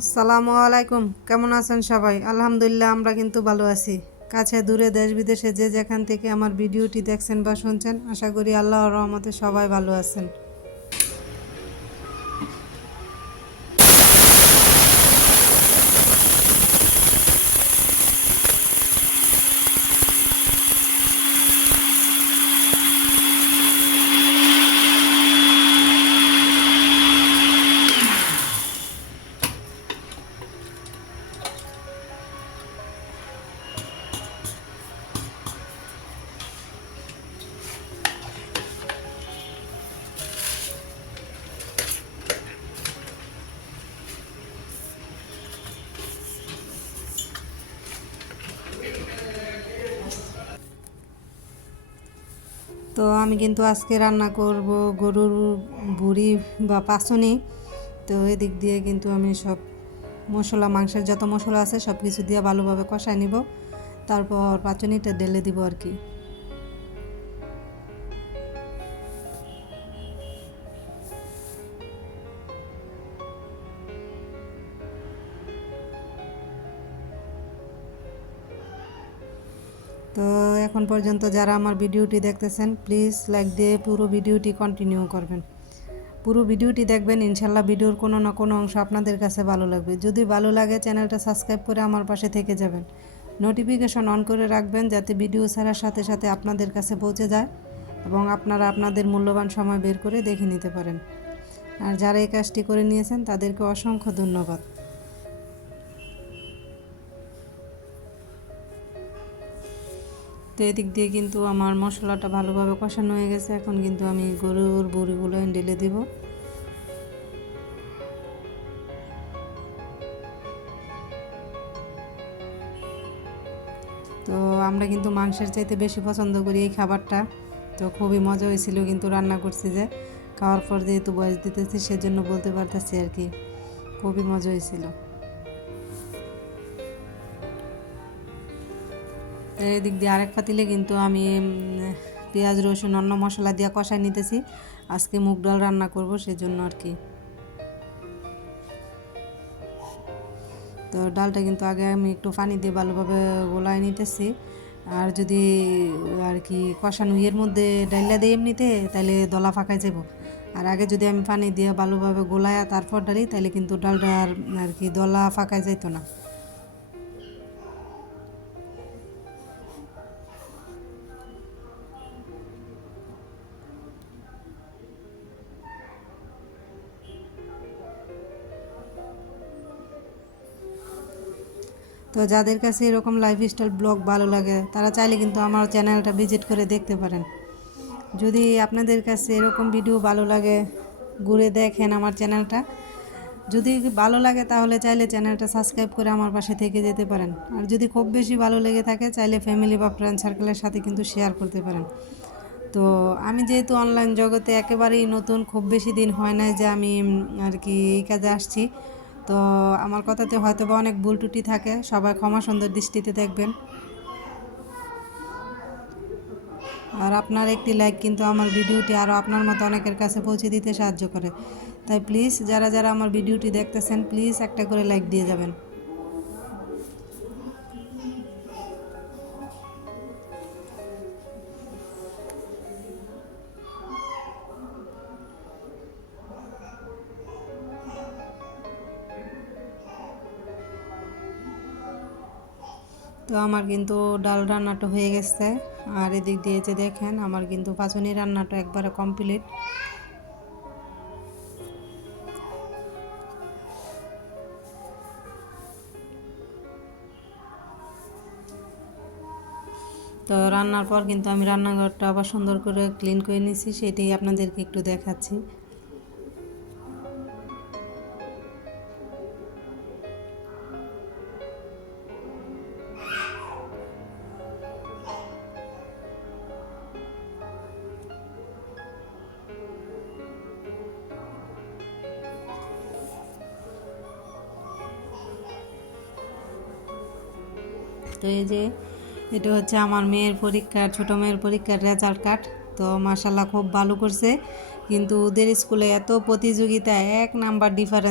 আসসালামু আলাইকুম। কেমন আছেন সবাই? আলহামদুলিল্লাহ আমরা কিন্তু ভালো আছি। কাছে দূরে দেশ বিদেশে যে যেখান থেকে আমার ভিডিওটি দেখছেন বা শুনছেন, আশা করি আল্লাহর রহমতে সবাই ভালো আছেন। তো আমি কিন্তু আজকে রান্না করব গরুর ভুঁড়ি বা পাঁচনি। তো এদিক দিয়ে কিন্তু আমি সব মশলা, মাংসের যত মশলা আছে সব কিছু দিয়ে ভালোভাবে কষায় নিব, তারপর পাঁচনিটা ঢেলে দিব আর কি। তো এখন পর্যন্ত যারা আমার ভিডিওটি দেখতেছেন, প্লিজ লাইক দিয়ে পুরো ভিডিওটি কন্টিনিউ করবেন। পুরো ভিডিওটি দেখবেন, ইনশাল্লাহ ভিডিওর কোনো না কোনো অংশ আপনাদের কাছে ভালো লাগবে। যদি ভালো লাগে চ্যানেলটা সাবস্ক্রাইব করে আমার পাশে থেকে যাবেন। নোটিফিকেশন অন করে রাখবেন যাতে ভিডিও ছাড়ার সাথে সাথে আপনাদের কাছে পৌঁছে যায় এবং আপনারা আপনাদের মূল্যবান সময় বের করে দেখে নিতে পারেন। আর যারা এই কাজটি করে নিয়েছেন তাদেরকে অসংখ্য ধন্যবাদ। তো এদিক দিয়ে কিন্তু আমার মশলাটা ভালোভাবে কষানো হয়ে গেছে। এখন কিন্তু আমি গরুর বড়িগুলো ঢেলে দিব। তো আমরা কিন্তু মাংসের চাইতে বেশি পছন্দ করি এই খাবারটা। তো খুবই মজা হয়েছিল কিন্তু রান্না করছি যে, খাওয়ার পর যেহেতু বয়স দিতেছি সেজন্য বলতে পারতেছি আর কি, খুবই মজা হয়েছিল। এই দিক দিয়ে আরেক পাতিলে কিন্তু আমি পেঁয়াজ রসুন অন্য মশলা দিয়ে কষাই নিতেছি। আজকে মুগ ডাল রান্না করব সেজন্য আর কি। তো ডালটা কিন্তু আগে আমি একটু পানি দিয়ে ভালোভাবে গোলায় নিতেছি। আর যদি আর কি কষানো এর মধ্যে ডাইলা দিয়ে এমনিতে, তাহলে দলা ফাঁকায় যাব। আর আগে যদি আমি পানি দিয়ে ভালোভাবে গোলায় তারপর ডালি, তাহলে কিন্তু ডালটা আর কি দলা ফাঁকায় যাইতো না। তো যাদের কাছে এরকম লাইফস্টাইল ব্লগ ভালো লাগে তারা চাইলে কিন্তু আমার চ্যানেলটা ভিজিট করে দেখতে পারেন। যদি আপনাদের কাছে এরকম ভিডিও ভালো লাগে, ঘুরে দেখেন আমার চ্যানেলটা। যদি ভালো লাগে তাহলে চাইলে চ্যানেলটা সাবস্ক্রাইব করে আমার পাশে থেকে যেতে পারেন। আর যদি খুব বেশি ভালো লেগে থাকে চাইলে ফ্যামিলি বা ফ্রেন্ড সার্কেলের সাথে কিন্তু শেয়ার করতে পারেন। তো আমি যেহেতু অনলাইন জগতে একেবারেই নতুন, খুব বেশি দিন হয় নাই যে আমি আর কি এই কাজে আসছি। তো আমার কথাতে হয়তো বা অনেক ভুল ত্রুটি থাকে, সবাই ক্ষমা সুন্দর দৃষ্টিতে দেখবেন। আর আপনার একটি লাইক কিন্তু আমার ভিডিওটি আরও আপনার মতো অনেকের কাছে পৌঁছে দিতে সাহায্য করে। তাই প্লিজ যারা যারা আমার ভিডিওটি দেখতেছেন, প্লিজ একটা করে লাইক দিয়ে যাবেন। তো আমার কিন্তু ডাল রান্নাটা হয়ে গেছে। আর এদিক দিয়ে যে দেখেন আমার কিন্তু পাঁচনি রান্নাটা একবারে কমপ্লিট। তো রান্নার পর কিন্তু আমি রান্নাঘরটা আবার সুন্দর করে ক্লিন করে নিয়েছি, সেটাই আপনাদেরকে একটু দেখাচ্ছি। তো এই যে এটা হচ্ছে আমার মেয়ের পরীক্ষার, ছোটো মেয়ের পরীক্ষার রেজাল্ট কার্ড। তো মাশাল্লাহ খুব ভালো করছে, কিন্তু ওদের স্কুলে এত প্রতিযোগিতা, 1 নাম্বার ডিফারেন্স।